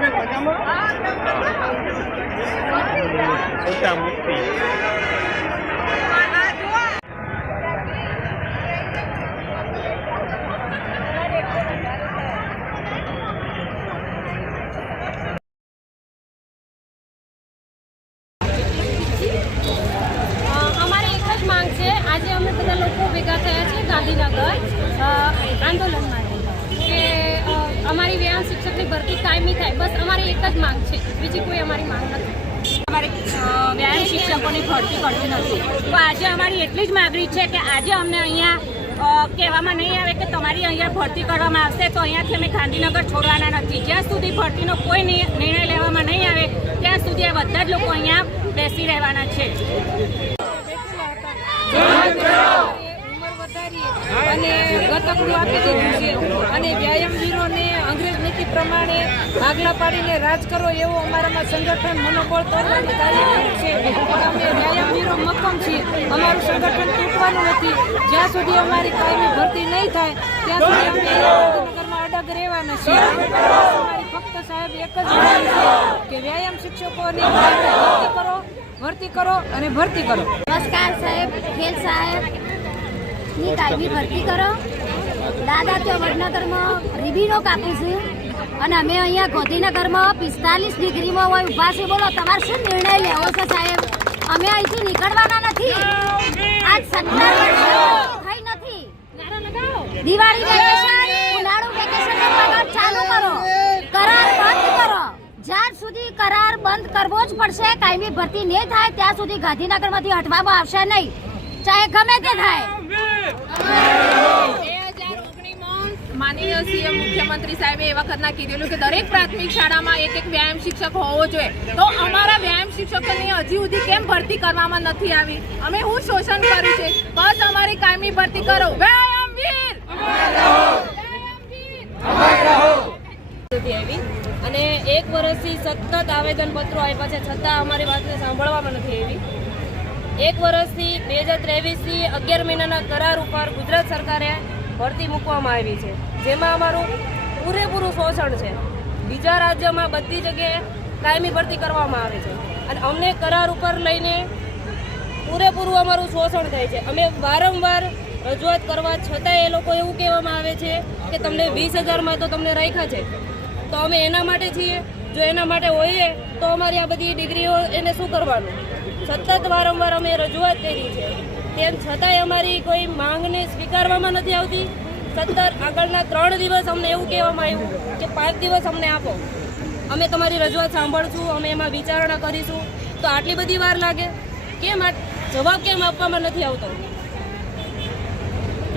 આજે અમે બધા લોકો ભેગા થયા છે ગાંધીનગર આંદોલનમાં કે અમારી વ્યાયામ શિક્ષકની ભરતી કાયમી થાય, બસ અમારી એક જ માંગ છે, બીજી કોઈ અમારી માંગ નથી. અમારે વ્યાયામ શિક્ષકોની ભરતી કરવી નથી, તો આજે અમારી એટલી જ માગણી છે કે આજે અમને અહીંયા કહેવામાં નહીં આવે કે તમારી અહીંયા ભરતી કરવામાં આવશે તો અહીંયાથી અમે ગાંધીનગર છોડવાના નથી. જ્યાં સુધી ભરતીનો કોઈ નિર્ણય લેવામાં નહીં આવે ત્યાં સુધી આ બધા જ લોકો અહીંયા બેસી રહેવાના છે. અને ગતકનું આપી દીધું છે અને વ્યાયામવીરોને અંગ્રેજ નીતિ પ્રમાણે ભાગલા પાડીને રાજ કરો એવો અમારામાં સંગઠન મનોબળ તોડવાની તાલીમ છે. પણ અમે વ્યાયામવીરો મક્કમ છીએ, અમારું સંગઠન તૂટવાનું નથી. જ્યાં સુધી અમારી કાયમી ભરતી નહીં થાય ત્યાં સુધી અમે ગાંધીનગરમાં અડગ રહેવાના છીએ. અમારી ફક્ત સાહેબ એક જ માંગ છે કે વ્યાયામ શિક્ષકોની ભરતી કરો અને ભરતી કરો. નમસ્કાર સાહેબ, ખેલ સાહેબ ની કાયમી ભરતી કરો. દાદા ત્યાં વડનગરમાં રીબીનો કાપીશું અને અમે અહીંયા ગાંધીનગરમાં 45 ડિગ્રીમાં હોય ઊભા છે. બોલો તમારે શું નિર્ણય લેવો છે સાહેબ? અમે અહીંથી નીકળવાના નથી. આજ 17 વર્ષ થઈ નથી. દિવાળી વેકેશન, ઉનાળુ વેકેશન પગાર ચાલુ કરો, કરાર બંધ કરો. જ્યાં સુધી કરાર બંધ કરવો જ પડશે, કાયમી ભરતી નહીં થાય ત્યાં સુધી ગાંધીનગરમાંથી હટવામાં આવશે નહીં, ચાહે ગમે તે થાય. માનનીય સીએમ મુખ્યમંત્રી સાહેબે એ વખતના કીધેલું કે દરેક પ્રાથમિક શાળામાં એક વ્યાયામ શિક્ષક હોવો જોઈએ. તો અમારા વ્યાયામ શિક્ષકોની હજી સુધી કેમ ભરતી કરવામાં નથી આવી? અમે શું શોષણ કર્યું છે? બસ અમારી કાયમી ભરતી કરો. વ્યાયામવીર અને 1 વર્ષથી સતત આવેદનપત્રો આપ્યા છે છતાં અમારી વાતને સાંભળવામાં નથી આવી. 1 વર્ષથી 2023થી 11 મહિનાના કરાર ઉપર ગુજરાત સરકારે ભરતી મૂકવામાં આવી છે, જેમાં અમારું પૂરેપૂરું શોષણ છે. બીજા રાજ્યમાં બધી જગ્યાએ કાયમી ભરતી કરવામાં આવે છે અને અમને કરાર ઉપર લઈને પૂરેપૂરું અમારું શોષણ થાય છે. અમે વારંવાર રજૂઆત કરવા છતાં એ લોકો એવું કહેવામાં આવે છે કે તમને 20,000માં તો તમને રાખ્યા છે. તો અમે એના માટે છીએ. જો એના માટે હોઈએ તો અમારી આ બધી ડિગ્રીઓ એને શું કરવાનું? સતત વારંવાર અમે રજૂઆત કરી છે, તેમ છતાંય અમારી કોઈ માંગને સ્વીકારવામાં નથી આવતી. સતત આગળના 3 દિવસ અમને એવું કહેવામાં આવ્યું કે 5 દિવસ અમને આપો, અમે તમારી રજૂઆત સાંભળશું, અમે એમાં વિચારણા કરીશું. તો આટલી બધી વાર લાગે કેમ? જવાબ કેમ આપવામાં નથી આવતો?